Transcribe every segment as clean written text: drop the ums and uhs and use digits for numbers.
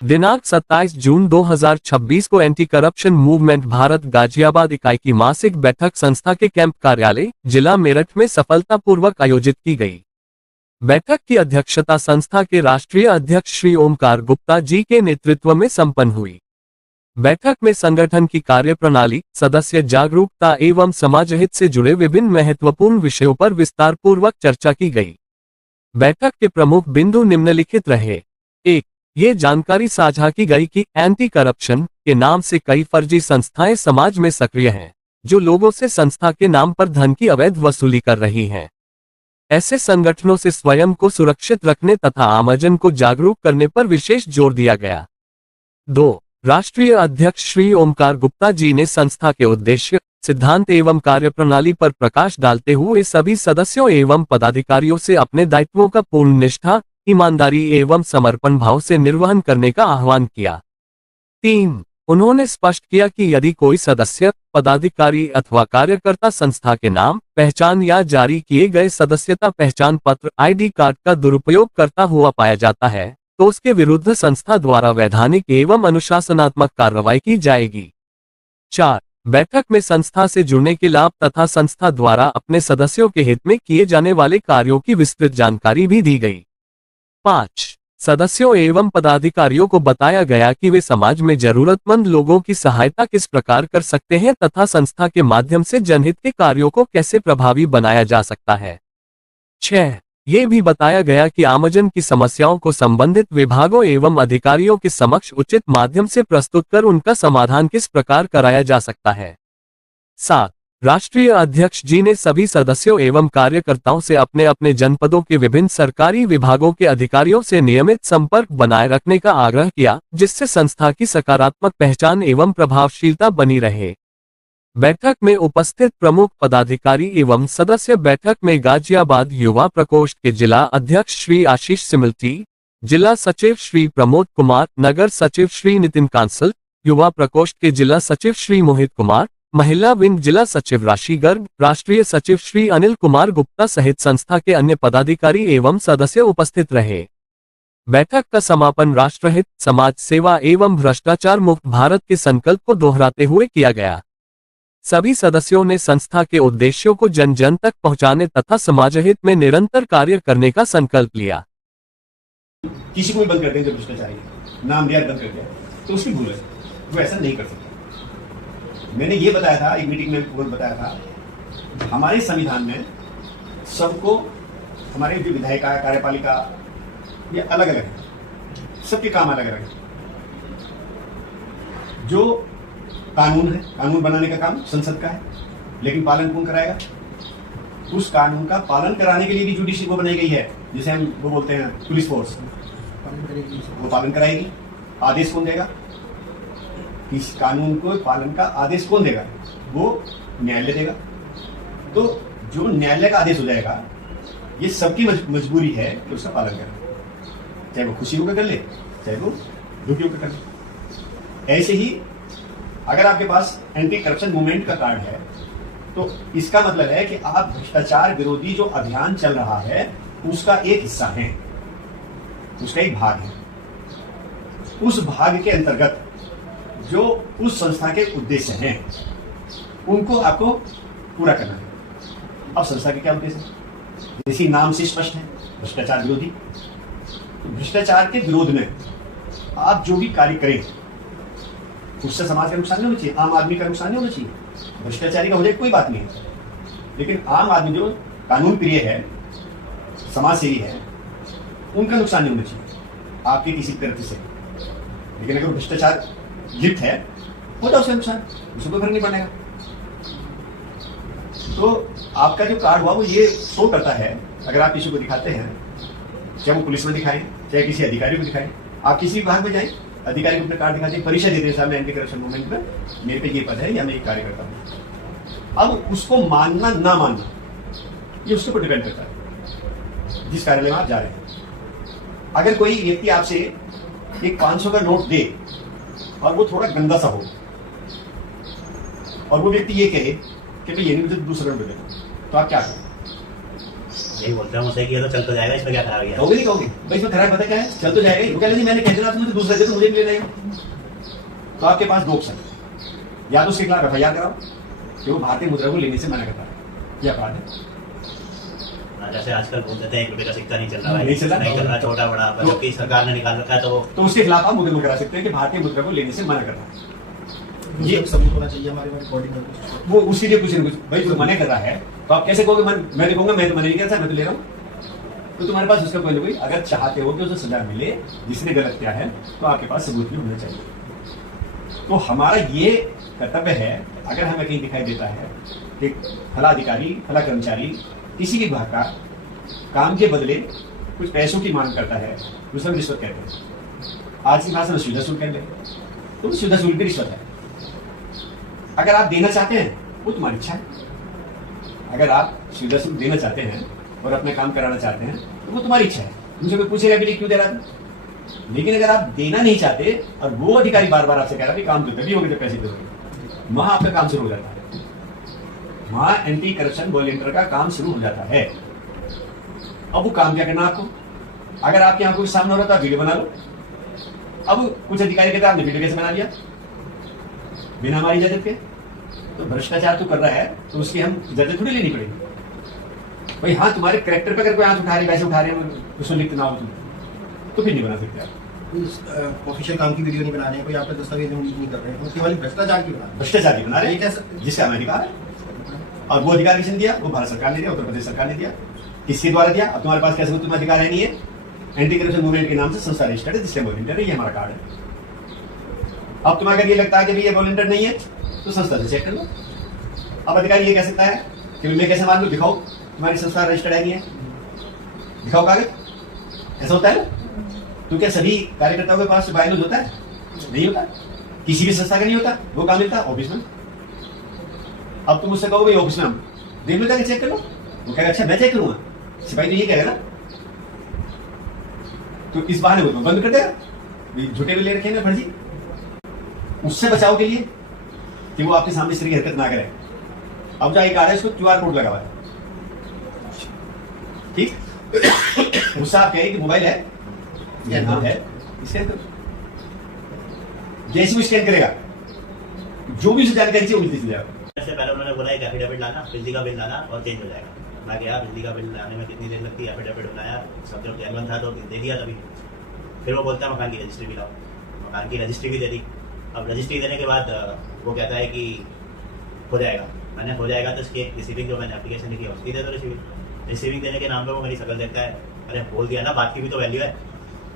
दिनांक 27 जून 2026 को anti corruption movement Bharat Ghaziabad इकाई की मासिक बैठक संस्था के कैंप कार्यालय जिला मेरठ में सफलतापूर्वक आयोजित की गई। बैठक की अध्यक्षता संस्था के राष्ट्रीय अध्यक्ष श्री ओमकार गुप्ता जी के नेतृत्व में संपन्न हुई। बैठक में संगठन की कार्यप्रणाली, सदस्य जागरूकता एवं समाज हित से जुड़े विभिन्न महत्वपूर्ण विषयों पर विस्तारपूर्वक चर्चा की गई। बैठक के प्रमुख बिंदु निम्नलिखित रहे। 1. ये जानकारी साझा की गई कि एंटी करप्शन के नाम से कई फर्जी संस्थाएं समाज में सक्रिय हैं, जो लोगों से संस्था के नाम पर धन की अवैध वसूली कर रही हैं। ऐसे संगठनों से स्वयं को सुरक्षित रखने तथा आमजन को जागरूक करने पर विशेष जोर दिया गया। 2. राष्ट्रीय अध्यक्ष श्री ओमकार गुप्ता जी ने संस्था के उद्देश्य, सिद्धांत एवं कार्यप्रणाली पर प्रकाश डालते हुए सभी सदस्यों एवं पदाधिकारियों से अपने दायित्वों का पूर्ण निष्ठा, ईमानदारी एवं समर्पण भाव से निर्वहन करने का आह्वान किया। 3. उन्होंने स्पष्ट किया कि यदि कोई सदस्य, पदाधिकारी अथवा कार्यकर्ता संस्था के नाम, पहचान या जारी किए गए सदस्यता पहचान पत्र ID कार्ड का दुरुपयोग करता हुआ पाया जाता है, तो उसके विरुद्ध संस्था द्वारा वैधानिक एवं अनुशासनात्मक कार्रवाई की जाएगी। 4. बैठक में संस्था से जुड़ने के लाभ तथा संस्था द्वारा अपने सदस्यों के हित में किए जाने वाले कार्यों की विस्तृत जानकारी भी दी गई। 5. सदस्यों एवं पदाधिकारियों को बताया गया कि वे समाज में जरूरतमंद लोगों की सहायता किस प्रकार कर सकते हैं तथा संस्था के माध्यम से जनहित के कार्यों को कैसे प्रभावी बनाया जा सकता है। 6. ये भी बताया गया कि आमजन की समस्याओं को संबंधित विभागों एवं अधिकारियों के समक्ष उचित माध्यम से प्रस्तुत कर उनका समाधान किस प्रकार कराया जा सकता है। 7. राष्ट्रीय अध्यक्ष जी ने सभी सदस्यों एवं कार्यकर्ताओं से अपने अपने जनपदों के विभिन्न सरकारी विभागों के अधिकारियों से नियमित संपर्क बनाए रखने का आग्रह किया, जिससे संस्था की सकारात्मक पहचान एवं प्रभावशीलता बनी रहे। बैठक में उपस्थित प्रमुख पदाधिकारी एवं सदस्य बैठक में गाजियाबाद युवा प्रकोष्ठ के जिला अध्यक्ष श्री आशीष सिमल्टी, जिला सचिव श्री प्रमोद कुमार, नगर सचिव श्री नितिन कांसल, युवा प्रकोष्ठ के जिला सचिव श्री मोहित कुमार, महिला विंग जिला सचिव राशि गर्ग, राष्ट्रीय सचिव श्री अनिल कुमार गुप्ता सहित संस्था के अन्य पदाधिकारी एवं सदस्य उपस्थित रहे। बैठक का समापन राष्ट्रहित, समाज सेवा एवं भ्रष्टाचार मुक्त भारत के संकल्प को दोहराते हुए किया गया। सभी सदस्यों ने संस्था के उद्देश्यों को जन जन तक पहुंचाने तथा समाजहित में निरंतर कार्य करने का संकल्प लिया। किसी को भी बंद कर देंगे भ्रष्टाचारी, नाम लिया बंद कर दिया, तो उसकी भूल है, वो ऐसा नहीं कर सकता। मैंने ये बताया था, एक मीटिंग में वो बताया था, हमारे संविधान में सबको, हमारे जो विधायिका कार्यपालिका ये अलग अलग है, सबके काम अलग अलग है। जो कानून है, कानून बनाने का काम संसद का है, लेकिन पालन कौन कराएगा? उस कानून का पालन कराने के लिए भी जुडिशरी वो बनाई गई है, जिसे हम वो बोलते हैं पुलिस फोर्स, वो पालन कराएगी। आदेश कौन देगा? इस कानून को पालन का आदेश कौन देगा? वो न्यायालय देगा। तो जो न्यायालय का आदेश हो जाएगा, ये सबकी मजबूरी है कि उसका पालन करें, चाहे वो खुशी होकर कर ले, चाहे वो दुखी होकर कर ले। ऐसे ही अगर आपके पास एंटी करप्शन मूवमेंट का कार्ड है, तो इसका मतलब है कि आप भ्रष्टाचार विरोधी जो अभियान चल रहा है उसका एक हिस्सा है, उसका एक भाग है। उस भाग के अंतर्गत जो उस संस्था के उद्देश्य हैं उनको आपको पूरा करना है। अब संस्था के क्या उद्देश्य है? इसी नाम से स्पष्ट है, भ्रष्टाचार विरोधी। तो भ्रष्टाचार के विरोध में आप जो भी कार्य करें उससे समाज का नुकसान नहीं होना चाहिए, आम आदमी का नुकसान नहीं होना चाहिए। भ्रष्टाचारी का हो जाए कोई बात नहीं है, लेकिन आम आदमी जो कानून प्रिय है, समाज सेवी है, उनका नुकसान नहीं होना चाहिए आपके किसी तरह से। लेकिन अगर भ्रष्टाचार लिप्त है, होता उसका नुकसान, उसको कोई फर्क नहीं पड़ेगा। तो आपका जो कार्ड हुआ वो ये शो करता है, अगर आप किसी को दिखाते हैं, चाहे वो पुलिस में दिखाएं, चाहे किसी अधिकारी को दिखाएं, आप किसी विभाग में जाएं, अधिकारी को अपना कार्ड दिखा दें, परिचय देते हैं, साहब मैं एंटी करप्शन मूवमेंट में, मेरे पे ये पद है या मैं ये कार्य करता हूं। अब उसको मानना ना मानना ये उसके ऊपर डिपेंड करता है, जिस कार्यालय में आप जा रहे हैं। अगर कोई व्यक्ति आपसे एक 500 का नोट दे और वो थोड़ा गंदा सा हो, और वो व्यक्ति ये कहे कि भाई ये नहीं, मुझे दूसरा नोट दे, तो आप क्या करें? यही बोलते हैं मुझसे कि ये तो चल तो जाएगा, इसमें क्या खराबी है। कहोगे नहीं कहोगे भाई इसमें खराब पता क्या है, चल तो जाएगा ही। वो कह लेंगे मैंने कह दिया मुझे दूसरा दे तो मुझे भी लेना है। तो आपके पास दो ऑप्शन है, या तो उसके खिलाफ एफआईआर कराओ कि वो भारतीय मुद्रा को लेने से मना करता है, ये अपराध है। जैसे आजकल बोल देते हैं 1 रुपए का सिक्का नहीं चल रहा है, नहीं चल रहा, नहीं चल रहा, छोटा बड़ा, पर जबकि सरकार ने निकाल रखा है तो उसके खिलाफ आप मुकदमा करा सकते हैं कि भारतीय मुद्रा को लेने से मना कर रहा है। ये सबूत होना चाहिए हमारे बॉडी में कुछ। वो उसके लिए कुछ न कुछ भाई जो मना कर रहा है तो आप कैसे कहोगे मैं तो कहूंगा मैं तो मना नहीं करता, मैं तो ले रहा हूँ। तो तुम्हारे पास उसका कोई ना कोई, अगर चाहते हो कि उसे सजा मिले जिसने गलत किया है, तो आपके पास सबूत भी होना चाहिए। तो हमारा ये कर्तव्य है, अगर हमें कहीं दिखाई देता है कि फला अधिकारी फला कर्मचारी किसी भी विभाग का काम के बदले कुछ पैसों की मांग करता है, उसे हम रिश्वत कहते हैं। आज की भाषा में सुविधा शुल्क कहते हैं, तो सुविधा शुल्क भी रिश्वत है। अगर आप देना चाहते हैं वो तुम्हारी इच्छा है, अगर आप सुविधा शुल्क देना चाहते हैं और अपना काम कराना चाहते हैं तो वो तुम्हारी इच्छा है, मुझे कोई पूछेगा भी नहीं क्यों दे रहा था। लेकिन अगर आप देना नहीं चाहते और वो अधिकारी बार बार आपसे कह रहा है काम तो तभी होगा जब पैसे दोगे, वहां आपका काम शुरू हो जाता है, वहां एंटी करप्शन वॉलंटियर का काम शुरू हो जाता है। अब वो काम क्या करना आपको, अगर आपके यहाँ कोई सामने हो रहा था वीडियो बना लो। अब कुछ अधिकारी कहते हैं आपने वीडियो कैसे बना लिया बिना हमारी इजाजत के, तो भ्रष्टाचार तो कर रहा है तो उसकी हम इजाजत थोड़ी लेनी पड़ेगी। भाई हाँ तुम्हारे कैरेक्टर पे अगर कोई हाथ उठा रहे पैसे उठा रहे हैं उसमें लिखते ना हो तुम तो फिर नहीं बना सकते आप। ऑफिशियल काम की वीडियो नहीं बना रहे हैं, कोई आपका दस्तावेज नहीं कर रहे हैं, उसके वाली भ्रष्टाचार की बना रहे हैं। भ्रष्टाचार की बना रहे ये हैं कैसे? जिसका हमें अधिकार है, और वो अधिकार किसने दिया, वो भारत सरकार ने दिया, उत्तर प्रदेश सरकार ने दिया। किसके द्वारा दिया, अब तुम्हारे पास कैसे तुम्हें अधिकार है नहीं है। एंटी करप्शन मूवमेंट के नाम से संस्था रजिस्टर्ड है जिससे वॉलंटियर है, ये हमारा कार्ड है। अब तुम्हें अगर ये लगता है कि भाई ये वॉलंटियर नहीं है तो संस्था से चेक कर लो। अब अधिकारी ये कह सकता है कि मैं कैसे मान लूं, दिखाओ तुम्हारी संस्था रजिस्टर्ड है नहीं है, दिखाओ कागज। ऐसा होता है ना, तो क्या सभी कार्यकर्ताओं के पास बायोलॉज होता है? नहीं होता, किसी भी संस्था का नहीं होता। वो काम मिलता है ऑफिस में। अब तुम उससे कहो भाई ऑफिस में हम देख लो जाके चेक कर लो, वो कहेगा अच्छा मैं चेक करूंगा, सिपाही तो ये कहेगा ना, तो इस बहाने वो बंद कर देगा। झूठे भी ले रखे हैं फर्जी, उससे बचाव के लिए कि वो आपके सामने इस तरह की हरकत ना करे। अब जो एक कार्ड है उसको QR कोड लगा हुआ है, ठीक। उससे आप कहेंगे कि मोबाइल है या नाम है, स्कैन करो। जैसे वो स्कैन करेगा जो भी उसे जानकारी चाहिए वो मिलती चली जाएगा। इससे पहले उन्होंने बोला एक एफिडेविट लाना, बिजली का बिल लाना और चेंज हो जाएगा। मैं गया, बिजली का बिल लाने में कितनी देर लगती है, एफिडेविट बनाया, सब जब जैनवन था तो दे दिया तभी। फिर वो बोलता है मकान की रजिस्ट्री भी लाओ, मकान की रजिस्ट्री भी दे दी। अब रजिस्ट्री देने के बाद वो कहता है कि हो जाएगा। मैंने हो जाएगा तो इसकी रिसीविंग जो मैंने एप्लीकेशन लिखी है उसकी दे दो रिसीविंग। रिसीविंग देने के नाम पे वो मेरी शकल देखता है, अरे बोल दिया ना बात की भी तो वैल्यू है।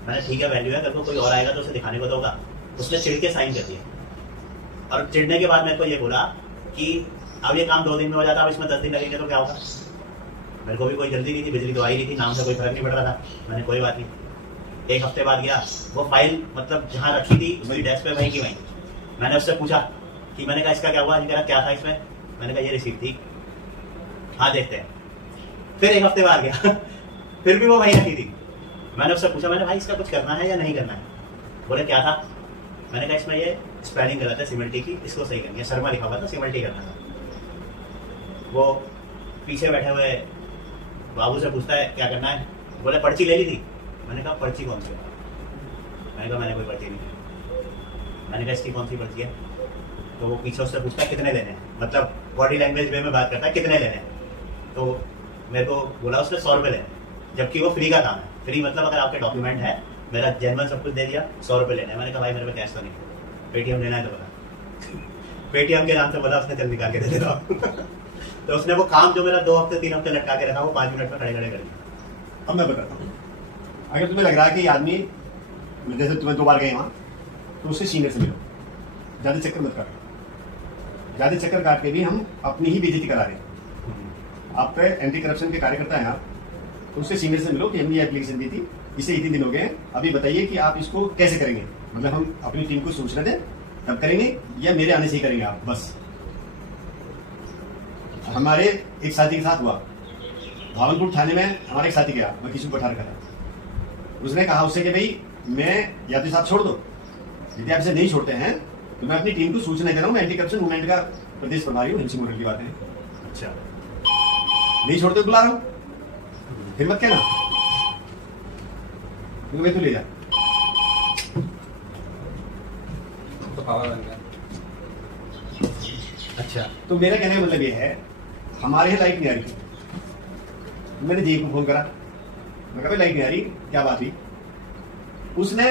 मैंने ठीक है वैल्यू है, कल को कोई और आएगा तो उसे दिखाने को तो होगा। उसने चिढ़ के साइन कर दिया और चिढ़ने के बाद मेरे को ये बोला कि अब ये काम 2 दिन में हो जाता, अब इसमें 10 दिन लगेंगे तो क्या होगा। मेरे को भी कोई जल्दी नहीं थी, बिजली तो आई नहीं थी, नाम से कोई फर्क नहीं पड़ रहा था। मैंने कोई बात नहीं, 1 हफ्ते बाद गया, वो फाइल मतलब जहाँ रखी थी उसकी डेस्क पे वहीं की वहीं। मैंने उससे पूछा कि मैंने कहा इसका क्या हुआ, कह रहा क्या था इसमें। मैंने कहा ये रिसीव थी, हाँ देखते हैं। फिर 1 हफ्ते बाद गया फिर भी वो वहीं रखी थी। मैंने उससे पूछा, मैंने भाई इसका कुछ करना है या नहीं करना है। बोले क्या था। मैंने कहा इसमें ये स्पेलिंग गलत है सिमल्टी की, इसको सही करनी है। शर्मा लिखा हुआ था, सिमल्टी करना था। वो पीछे बैठे हुए बाबू से पूछता है क्या करना है। बोले पर्ची ले ली थी। मैंने कहा पर्ची कौन सी है। मैंने कहा मैंने कोई पर्ची नहीं ली। मैंने कहा इसकी कौन सी पर्ची है। तो वो पीछे उससे पूछता है कितने लेने हैं, मतलब बॉडी लैंग्वेज वे में बात करता है कितने लेने हैं। तो मेरे को बोला उसने 100 रुपये लेने, जबकि वो फ्री का काम है। फ्री मतलब अगर आपके डॉक्यूमेंट है, मेरा जेनवन सब कुछ दे दिया, 100 रुपये लेने हैं। मैंने कहा भाई मेरे पे कैश तो नहीं, पेटीएम लेना है तो बोला। पेटीएम के नाम से बोला उसने, चल निकाल के दे देता तो उसने वो काम जो मेरा 2 हफ्ते 3 हफ्ते लटका के रखा वो 5 मिनट में खड़े खड़े कर दिया। अब मैं बताता हूँ, अगर तुम्हें लग रहा है कि आदमी जैसे तुम्हें 2 बार गए वहां, तो उससे सीनियर से मिलो, ज्यादा चक्कर मत काटो। ज्यादा चक्कर काट के भी हम अपनी ही बेइज्जती करा रहे हैं। आप पे एंटी करप्शन के कार्यकर्ता हैं आप, तो उससे सीनियर से मिलो कि हमने ये एप्लीकेशन दी थी, इसे इतने दिन हो गए, अभी बताइए कि आप इसको कैसे करेंगे। मतलब हम अपनी टीम को सूचना दें तब करेंगे या मेरे आने से ही करेंगे आप। बस हमारे एक साथी के साथ हुआ, भावलपुर थाने में हमारे एक साथी गया, मैं किसी को बैठा रखा था। उसने कहा उससे कि भाई मैं या तो साथ छोड़ दो, यदि आप इसे नहीं छोड़ते हैं तो मैं अपनी टीम को सूचना दे रहा हूँ, मैं एंटी करप्शन मूवमेंट का प्रदेश प्रभारी हूँ, हिंसी मोडल की बात है। अच्छा नहीं छोड़ते बुला रहा हूँ। फिर मत कहना, मैं तो ले जा। तो पावर बन गया। अच्छा, तो मेरा कहने का मतलब ये है, हमारे यहाँ लाइट नहीं आ रही। मैंने जी को फोन करा, मैं कहा भाई लाइट नहीं आ रही, क्या बात हुई? उसने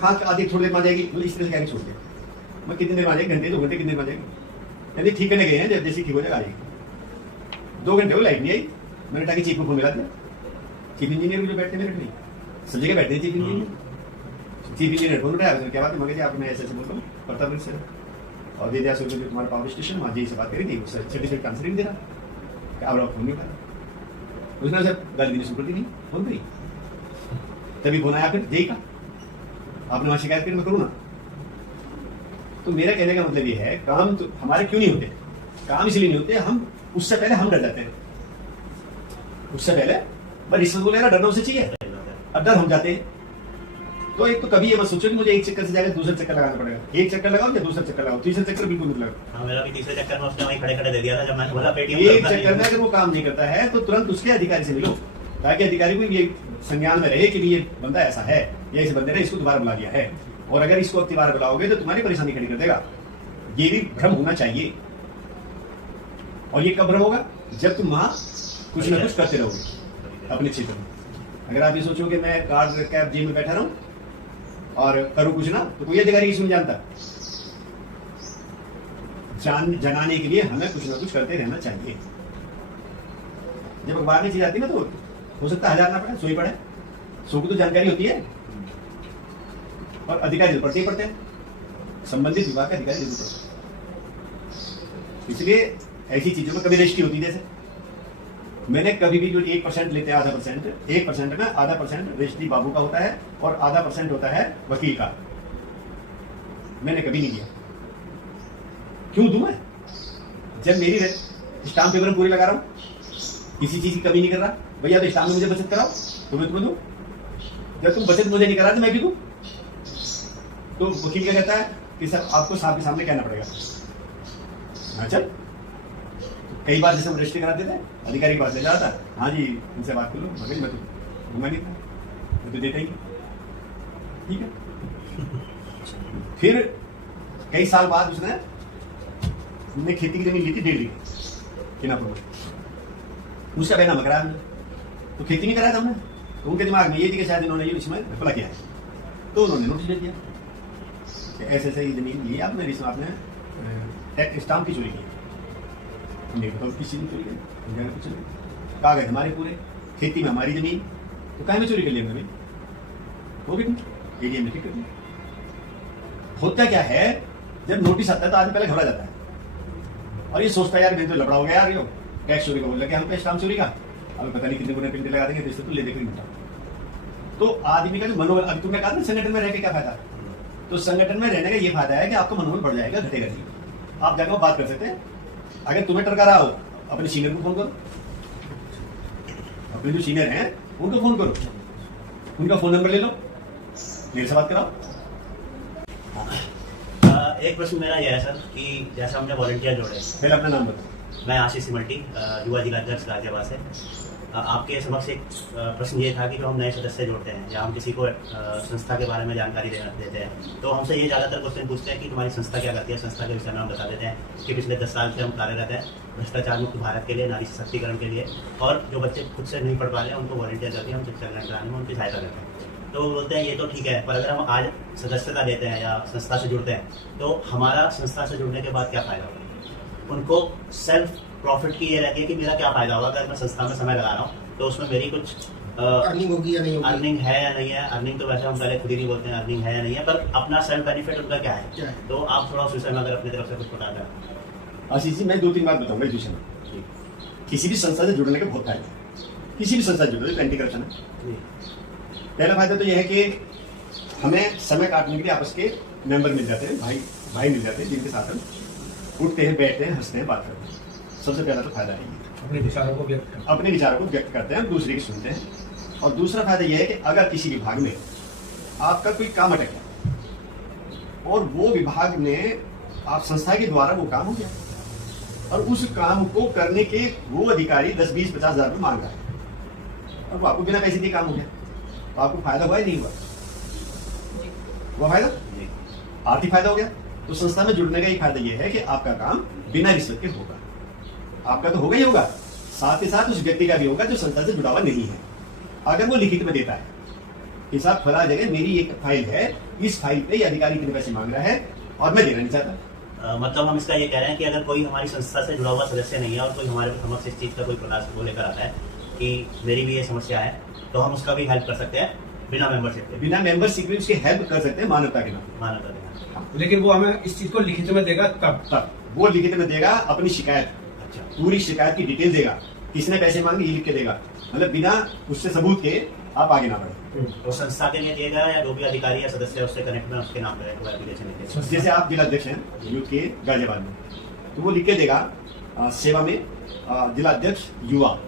हाँ आधी थोड़ी देर में आ जाएगी, मतलब इस तरह से कह के छोड़ दिया। मैं कितनी देर में आ जाएगी, घंटे 2 घंटे, कितनी देर में आ जाएगी? यानी ठीक करने गए हैं, जब जैसे ठीक हो जाएगा आ जाएगी। 2 घंटे हो लाइट नहीं आई, मैंने टाकी चीफ को फोन मिला दिया। चीफ इंजीनियर भी जो बैठते मेरे नहीं, सब जगह बैठते हैं chief engineer. Chief engineer phone उठाया, क्या बात है? मगर आप मैं ऐसे बोलता हूँ प्रताप से, और दे दिया सोचो तुम्हारा पावर स्टेशन वहाँ जी से बात करी थी, उससे सर्टिफिकेट आंसर नहीं दे रहा, क्या अब फोन नहीं करा। उसने सर गाली देनी शुरू कर दी, नहीं फोन करी, तभी फोन आया फिर जेई का, आपने वहां शिकायत करी, मैं करूँ ना। तो मेरा कहने का मतलब ये है, काम तो हमारे क्यों नहीं होते? काम इसलिए नहीं होते, हम उससे पहले हम डर जाते हैं। उससे पहले बस रिश्वत बोले ना, डरना उसे चाहिए, अब डर हम जाते हैं। तो एक तो कभी ये मत सोचो कि मुझे एक चक्कर से जाकर दूसरा चक्कर लगाना पड़ेगा। एक चक्कर लगाओ या दूसरा चक्कर लगाओ, तीसरा चक्कर बिल्कुल मत लगाओ। हाँ, मेरा भी तीसरे चक्कर में उसने वहीं खड़े खड़े दे दिया था जब मैंने बोला पेटीएम एक चक्कर में अगर वो काम नहीं करता है तो तुरंत उसके अधिकारी से मिलो, ताकि अधिकारी को ये संज्ञान में रहे कि ये बंदा ऐसा है, या इस बंदे ने इसको दोबारा बुला दिया है, और अगर इसको अब दोबारा बुलाओगे तो तुम्हारी परेशानी खड़ी कर देगा। ये भी भ्रम होना चाहिए। और ये कब भ्रम होगा? जब तुम वहां कुछ ना कुछ करते रहोगे अपने क्षेत्र में। अगर आप ये सोचो कि मैं कार्ड कैब जेब में बैठा रहूं और करूं कुछ ना, तो कोई अधिकारी किसी नहीं जानता। जनाने के लिए हमें कुछ ना कुछ करते रहना चाहिए। जब अखबार में चीज आती है ना, तो हो सकता है 1000 ना पड़े, 100 ही पड़े, 100 की तो जानकारी होती है, और अधिकारी जरूर पढ़ते ही पढ़ते हैं, संबंधित विभाग का अधिकारी जरूर पढ़ते हैं। इसलिए ऐसी चीजों में कभी रजिस्ट्री होती है। जैसे मैंने कभी भी जो 1% लेते हैं, 1% 1% में 1% रजिस्ट्री बाबू का होता है और 1% होता है वकील का। मैंने कभी नहीं दिया। क्यों दूं मैं? जब मेरी स्टाम्प पेपर में पूरी लगा रहा हूं, किसी चीज की कमी नहीं कर रहा, भैया तो स्टाम्प में मुझे बचत कराओ, तुम्हें दूं। जब तुम बचत मुझे नहीं करा तो मैं भी दूं। तो वकील क्या कहता है कि सर आपको साहब के सामने कहना पड़ेगा। अच्छा, कई बार जैसे हम रजिस्ट्री कराते थे, अधिकारी के पास ले जाता, हाँ जी इनसे बात कर लो, मगर मैं तो घूमा नहीं था, मैं तो देता ही नहीं। ठीक है। फिर कई साल बाद उसने खेती की जमीन ली थी 1.5 लीटर किनापुर में, उसका बहना मकरा हमने, तो खेती नहीं कराया था हमने। तो उनके दिमाग में ये थी कि शायद इन्होंने ये इसमें घपला किया है, तो उन्होंने नोटिस दे दिया ऐसे ऐसे जमीन ली आपने, इसमें आपने स्टाम्प की चोरी की। नहीं बताओ किसी ने चोरी की, कागज हमारे पूरे, खेती में हमारी जमीन, तो काहे में चोरी कर लिया हमने? हो गई एरिया में, ठीक कर दिया। होता क्या है, जब नोटिस आता है तो आदमी पहले घबरा जाता है और ये सोचता है यार मैं तो लफड़ा हो गया यार, यो टैक्स चोरी का बोल रहा हम पे स्टाम्प चोरी का, अब पता नहीं कितने गुने पिंडे लगा देंगे, तो ले देकर मिलता। तो आदमी का जो मनोबल, अभी तुमने कहा ना संगठन में रह के क्या फायदा, तो संगठन में रहने का ये फायदा है कि आपका मनोबल बढ़ जाएगा, घटेगा नहीं। आप जाकर बात कर सकते हैं। अगर तुम्हें टरका रहा हो, अपने सीनियर को फोन करो, अपने जो सीनियर हैं उनको फोन करो, उनका फोन नंबर ले लो, मेरे से बात कराओ। एक प्रश्न मेरा यह है सर कि जैसे हमने वॉलंटियर जोड़े, पहले अपना नाम बताओ। मैं आशीष सिमल्टी, युवा जिला अध्यक्ष गाजियाबाद से। आपके समक्ष एक प्रश्न ये था कि जो हम नए सदस्य जोड़ते हैं या हम किसी को संस्था के बारे में जानकारी देते हैं, तो हमसे ये ज़्यादातर क्वेश्चन पूछते हैं कि तुम्हारी संस्था क्या करती है, संस्था के विषय में हम बता देते हैं कि पिछले 10 साल से हम कार्यरत हैं भ्रष्टाचार मुक्त भारत के लिए, नारी सशक्तिकरण के लिए, और जो बच्चे खुद से नहीं पढ़ पा रहे हैं उनको वॉलंटियर करके हम शिक्षा ग्रहण कराने में उनकी सहायता करते हैं। तो वो बोलते हैं ये तो ठीक है, पर अगर हम आज सदस्यता लेते हैं या संस्था से जुड़ते हैं, तो हमारा संस्था से जुड़ने के बाद क्या फ़ायदा होगा? उनको सेल्फ प्रॉफिट की ये रहती है कि मेरा क्या फ़ायदा होगा अगर मैं संस्था में समय लगा रहा हूँ, तो उसमें मेरी कुछ अर्निंग होगी या नहीं होगी, अर्निंग है या नहीं है। अर्निंग तो वैसे हम पहले खुद ही नहीं बोलते हैं अर्निंग है या नहीं है, पर अपना सेल्फ बेनिफिट उनका क्या है? तो आप थोड़ा उस विषय में अगर अपनी तरफ से कुछ बता दें। आशीष जी, मैं 2-3 बात बताऊंगा इस विषय में। किसी भी संस्था से जुड़ने के बहुत फायदे, किसी भी संस्था से जुड़ने, एंटी करप्शन है। पहला फायदा तो यह है कि हमें समय काटने के लिए आपस के मेंबर मिल जाते हैं, भाई मिल जाते हैं, जिनके साथ हम उठते हैं, बैठते हैं, हंसते हैं, बात करते हैं। सबसे पहला तो फायदा है अपने विचारों को व्यक्त करते हैं, दूसरे की सुनते हैं। और दूसरा फायदा यह है कि अगर किसी विभाग में आपका कोई काम अटक गया और वो विभाग में आप संस्था के द्वारा वो काम हो गया और उस काम को करने के वो अधिकारी 10, 20, 50 हज़ार रुपये मांग रहा है, अब आपको बिना पैसे दिए काम हो गया, तो आपको फायदा हुआ या नहीं हुआ? हुआ फायदा, आर्थिक फायदा हो गया। तो संस्था में जुड़ने का एक फायदा यह है कि आपका काम बिना रिश्वत के होगा। आपका तो होगा ही होगा, साथ ही साथ उस व्यक्ति का भी होगा जो संस्था से जुड़ा हुआ नहीं है। अगर वो लिखित में देता है कि साहब फला जगह मेरी एक फाइल है, इस फाइल पे ये अधिकारी इतने पैसे मांग रहा है और मैं देना नहीं चाहता। मतलब हम इसका ये कह रहे हैं कि अगर कोई हमारी संस्था से जुड़ा हुआ सदस्य नहीं है और कोई हमारे समक्ष इस चीज़ का कोई प्रकाश वो लेकर आता है कि मेरी भी ये समस्या है, तो हम उसका भी हेल्प कर सकते हैं बिना मेंबरशिप के। बिना मेंबरशिप के उसकी हेल्प कर सकते हैं मानवता के नाम। मानवता देना। लेकिन वो हमें इस चीज को लिखित में देगा तब वो लिखित में देगा, अपनी शिकायत, अच्छा, पूरी शिकायत की डिटेल देगा, किसने पैसे मांगे ये लिख के देगा। मतलब बिना उससे सबूत के आप आगे ना बढ़े। तो संस्था के लिए देगा या जो भी अधिकारी या सदस्य है उससे कनेक्ट में उसके नाम पर एप्लीकेशन लिख के। जैसे आप जिला अध्यक्ष हैं यूथ के गाजियाबाद में, तो वो लिख के देगा सेवा में जिला अध्यक्ष युवा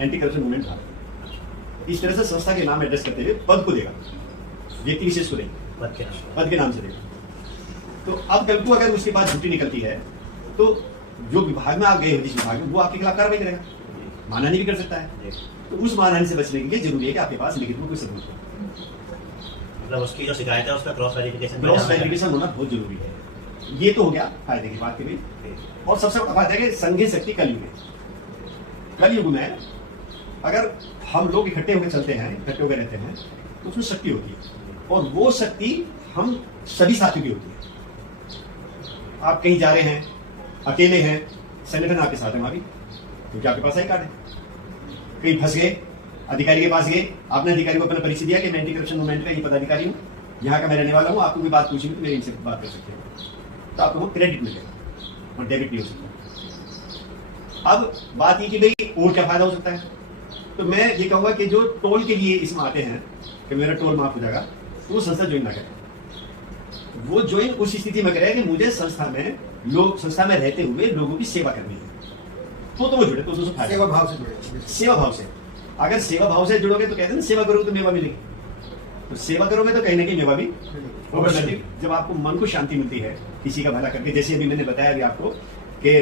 एंटी करप्शन मूवमेंट भारत। इस तरह से संस्था के नाम एड्रेस करते हुए पद को देगा, व्यक्ति विशेष को नहीं, पद के नाम से देगा। तो अब कल को अगर उसके पास छुट्टी निकलती है तो जो विभाग में आप गए हो, जिस विभाग में, वो आपके खिलाफ कार्रवाई करेगा, मानहानि भी कर सकता है। तो उस मानहानि से बचने के लिए जरूरी है कि आपके पास लिखित में कोई सबूत हो। मतलब उसकी जो शिकायत है उसका क्रॉस वेरिफिकेशन क्रॉस वेरिफिकेशन होना बहुत जरूरी है। ये तो हो गया फायदे की बात की भाई। और सबसे बड़ा फायदा है कि संघीय शक्ति कलयुग में अगर हम लोग इकट्ठे होकर चलते हैं, इकट्ठे होकर रहते हैं, तो उसमें शक्ति होती है और वो शक्ति हम सभी साथियों की होती है। आप कहीं जा रहे हैं, अकेले हैं, संगठन आपके साथ है वहां भी, क्योंकि आपके पास आई कार्ड है। कहीं फंस गए, अधिकारी के पास गए, आपने अधिकारी को अपना परिचय दिया कि मैं एंटी करप्शन मूवमेंट का ये पदाधिकारी हूँ, यहाँ का मैं रहने वाला हूँ, आपको कोई बात पूछी तो मेरे इनसे बात कर सकते हो, तो आपको वो क्रेडिट मिलेगा और डेबिट नहीं हो सकता। अब बात ये कि भाई और क्या फायदा हो सकता है, तो मैं ये कहूंगा कि जो टोल के लिए इसमें आते हैं कि मेरा टोल माफ हो जाएगा, तो वो संस्था ज्वाइन ना करें। वो ज्वाइन उस स्थिति में करे कि मुझे संस्था में रहते हुए लोगों की सेवा करनी है, तो वो जुड़े, तो उसको फायदा। सेवा भाव से जुड़े, सेवा भाव से, अगर सेवा भाव से जुड़ोगे तो कहते हैं ना सेवा करोगे तो मेवा मिलेगी, तो सेवा करोगे तो कहीं ना कहीं मेवा भी होगा। जब आपको मन को शांति मिलती है किसी का भला करके, जैसे अभी मैंने बताया अभी आपको कि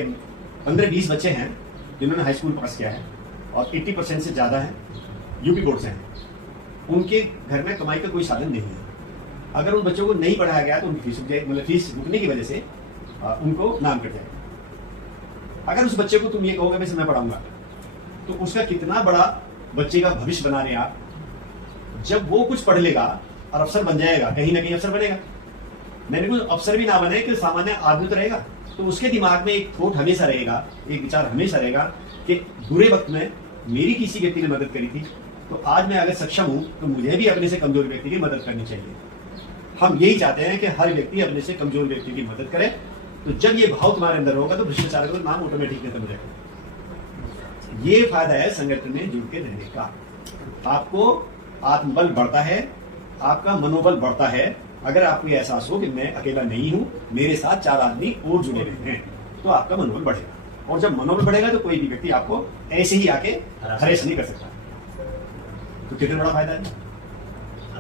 15-20 बच्चे हैं जिन्होंने हाई स्कूल पास किया है और 80% से ज्यादा है यूपी बोर्ड से हैं, उनके घर में कमाई का कोई साधन नहीं है। अगर उन बच्चों को नहीं पढ़ाया गया तो उनकी फीस रुक जाएगी, मतलब फीस रुकने की वजह से उनको नाम कट जाएगा। अगर उस बच्चे को तुम ये कहोगे वैसे मैं पढ़ाऊंगा, तो उसका कितना बड़ा बच्चे का भविष्य बना रहे आप। जब वो कुछ पढ़ लेगा और अफसर बन जाएगा, कहीं ना कहीं अफसर बनेगा, मैंने कुछ अफसर भी ना बने कि सामान्य आदमी तो रहेगा, तो उसके दिमाग में एक थॉट हमेशा रहेगा, एक विचार हमेशा रहेगा कि बुरे वक्त में मेरी किसी व्यक्ति ने मदद करी थी, तो आज मैं अगर सक्षम हूं तो मुझे भी अपने से कमजोर व्यक्ति की मदद करनी चाहिए। हम यही चाहते हैं कि हर व्यक्ति अपने से कमजोर व्यक्ति की मदद करे। तो जब ये भाव तुम्हारे अंदर होगा तो भ्रष्टाचार का नाम ऑटोमेटिक खत्म हो जाएगा। ये फायदा है संगठन में जुड़ के रहने का। आपको आत्मबल बढ़ता है, आपका मनोबल बढ़ता है। अगर आपको ये एहसास हो कि मैं अकेला नहीं हूं, मेरे साथ 4 आदमी और जुड़े हुए हैं, तो आपका मनोबल बढ़ेगा। और जब मनोबल बढ़ेगा तो कोई भी व्यक्ति आपको ऐसे ही आके हरेश नहीं कर सकता। तो कितना बड़ा फायदा है।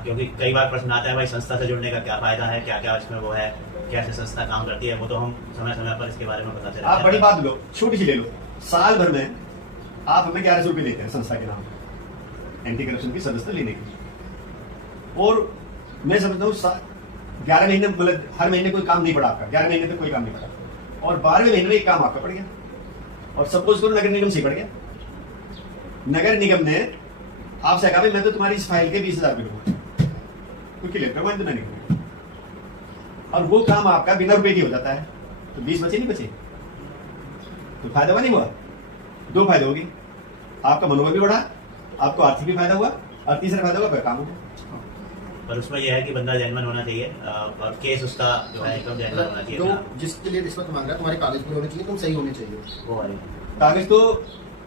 क्योंकि कई बार प्रश्न आता है भाई संस्था से जुड़ने का क्या फायदा है, क्या क्या इसमें वो है, कैसे संस्था काम करती है, वो तो हम समय समय पर इसके बारे में पता चला। आप बड़ी बात लो, छोटी सी ले लो, साल भर में आप हमें 1100 रुपये देते हैं संस्था के नाम एंटी करप्शन की सदस्यता लेने के लिए। और मैं समझता हूँ 11 महीने, मतलब हर महीने कोई काम नहीं पड़ा आपका, 11 महीने तक कोई काम नहीं पड़ा, और 12वें महीने में एक काम आपका पड़ गया। और सपोज करो नगर निगम से पड़ गया, नगर निगम ने आपसे कहा मैं तो तुम्हारी इस फाइल के 20,000 रुपये लूंगा, क्योंकि लेटर तो नहीं करूंगा, और वो काम आपका बिना रुपए की हो जाता है, तो 20 बचे नहीं बचे, तो फायदा हुआ नहीं हुआ। 2 फायदे हो गए, आपका मनोबल भी बढ़ा, आपको आर्थिक भी फायदा हुआ, और तीसरा फायदा हुआ काम हो गया। पर उसमें यह है कि बंदा जेन्युइन होना चाहिए और केस उसका जो है एकदम जेन्युइन होना चाहिए। तो जिसके लिए रिश्वत मांग रहा है तुम्हारे कागज पूरे होने चाहिए, तुम सही होने चाहिए। वो वाली कागज तो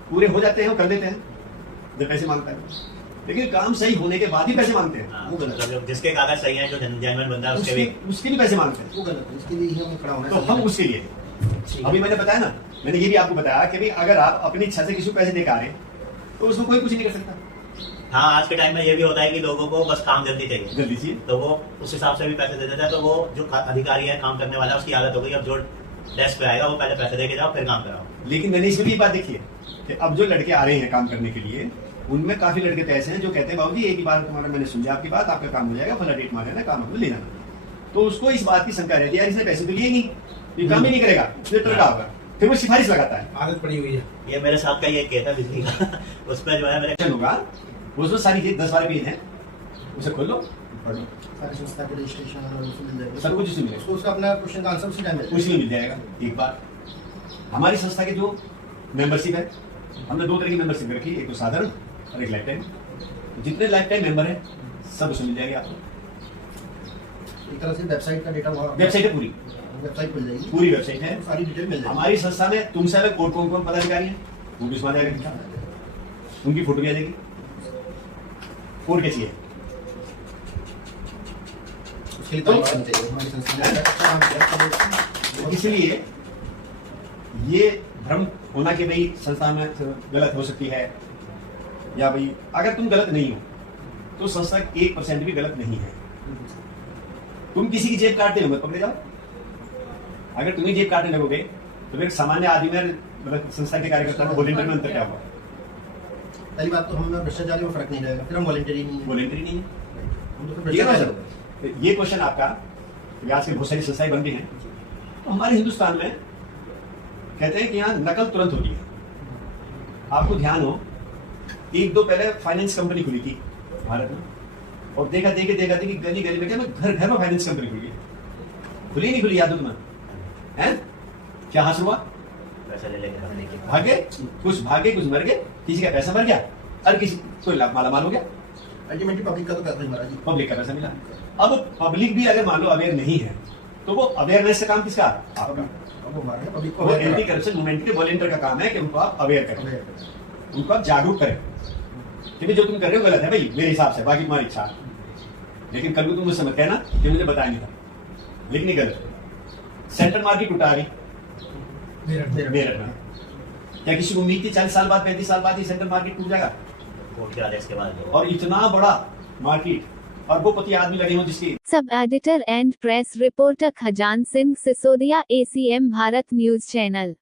पूरे हो जाते हैं, वो कर देते हैं जब पैसे मांगता है, लेकिन काम सही होने के बाद ही पैसे मांगते हैं। हाँ, वो गलत है। मतलब जिसके कागज सही है, जो जेन्युइन बंदा है उसके भी पैसे मांगते हैं, वो गलत है, इसके लिए ही हमें खड़ा होना तो हम उसके लिए अभी मैंने बताया ना, मैंने ये भी आपको बताया कि भाई अगर आप अपनी इच्छा से किसी को पैसे देकर आ रहे हैं तो उसको कोई कुछ नहीं कर सकता। हाँ, आज के टाइम में ये भी होता है कि लोगों को बस काम जल्दी चाहिए, जल्दी से तो वो उस हिसाब से भी पैसे दे देता है। तो वो जो अधिकारी है, काम करने वाला, उसकी आदत हो गई अब जो डेस्क पे आएगा वो पहले पैसे दे के जाओ फिर काम कराओ। लेकिन मैंने इसमें भी बात देखी है कि अब जो लड़के आ रहे हैं काम करने के लिए, उनमें काफी लड़के तो ऐसे हैं जो कहते हैं बाबूजी एक ही बार तुम्हारा मैंने सुन लिया आपकी बात, आपका काम हो जाएगा, फला डेट मार लेना, काम आपको ले जाना। तो उसको इस बात की शंका रहती है यार इसने पैसे तो लिए नहीं, ये काम ही नहीं करेगा, इसलिए टरका होगा, फिर वो सिफारिश लगाता है। आदत पड़ी हुई है। ये मेरे साथ का ये केस है बिजली का उस पर जो है मेरे एक्शन होगा, उसमें सारी चीज 10-12 पेज है, उसे खोल लो पढ़ लो, सारी संस्था के रजिस्ट्रेशन और उसमें मिल जाएगा सब कुछ उसमें मिलेगा, उसको उसका अपना क्वेश्चन का आंसर उसी टाइम मिल कुछ नहीं मिल जाएगा। एक बार हमारी संस्था की जो मेंबरशिप है, हमने 2 तरह की मेंबरशिप रखी, एक तो साधारण और एक लाइफ टाइम। जितने लाइफ टाइम मेंबर है सब उसमें मिल जाएंगे आपको। एक तरह से वेबसाइट का डेटा वहाँ वेबसाइट है, पूरी वेबसाइट मिल जाएगी, पूरी वेबसाइट है, सारी डिटेल मिल जाएगी। हमारी संस्था में तुमसे अलग और कौन कौन पदाधिकारी हैं वो भी उसमें आ जाएगा, उनकी फोटो भी आ जाएगी। और क्या चाहिए? उसके लिए तालिबान चाहिए हमारी संस्था ने अच्छा काम किया। तो इसलिए ये भ्रम होना कि भाई संस्था में गलत हो सकती है, या भाई अगर तुम गलत नहीं हो तो संस्था 1% भी गलत नहीं है। तुम किसी की जेब काटते हो मत पकड़े जाओ। अगर तुम्हें जेब काटने लगोगे तो फिर सामान्य आदमी में मतलब संस्था के कार्यकर्ता में वॉलंटियर में अंतर क्या होगा? पहली बात तो हमें भ्रष्टाचारी में फर्क नहीं रहेगा, फिर हम वॉलंटरी नहीं है, वॉलंटरी नहीं है। हम तो फिर ठीक है ना भ्रष्टाचारी सर? तो ये क्वेश्चन आपका, कि आजकल बहुत सारी संस्थाएं बन रही हैं, तो हमारे हिंदुस्तान में कहते हैं कि यहाँ नकल तुरंत होती है। आपको ध्यान हो, 1-2 पहले फाइनेंस कंपनी खुली थी भारत में, और देखा देखी गली गली में क्या घर घर में फाइनेंस कंपनी खुली है। खुली नहीं खुली, याद हो तुम्हें? हैं? क्या हासिल हुआ? पैसा ले लेके भागे, कुछ मर गए, किसी का पैसा मर गया और किसी कोई माला माल हो गया, अल्टीमेटली पब्लिक का तो पैसा ही मारा जी। पब्लिक का पैसा मिला। अब पब्लिक भी अगर मान लो अवेयर नहीं है तो वो अवेयरनेस का काम किसका? आपका। अब वो हमारा है, पब्लिक को वो एंटी करप्शन मूवमेंट के वॉलंटियर का काम है कि उनको आप अवेयर करें, उनको आप जागरूक करें कि भाई जो तुम कर रहे हो गलत है भाई मेरे हिसाब से, बाकी तुम्हारी इच्छा है। लेकिन कल को तुम मुझसे मत कहना कि मुझे बताया नहीं था, लेकिन ये गलत है। सेंट्रल मार्केट उठा रही मेरठ में, क्या किसी को उम्मीद थी 40 साल बाद 35 साल बाद ही सेंट्रल मार्केट टूट जाएगा? कोर्ट के आदेश के बाद और इतना बड़ा मार्केट और वो पति आदमी लगे हो जिसकी सब editor and press reporter Khajan Singh Sisodia, ACM Bharat news channel.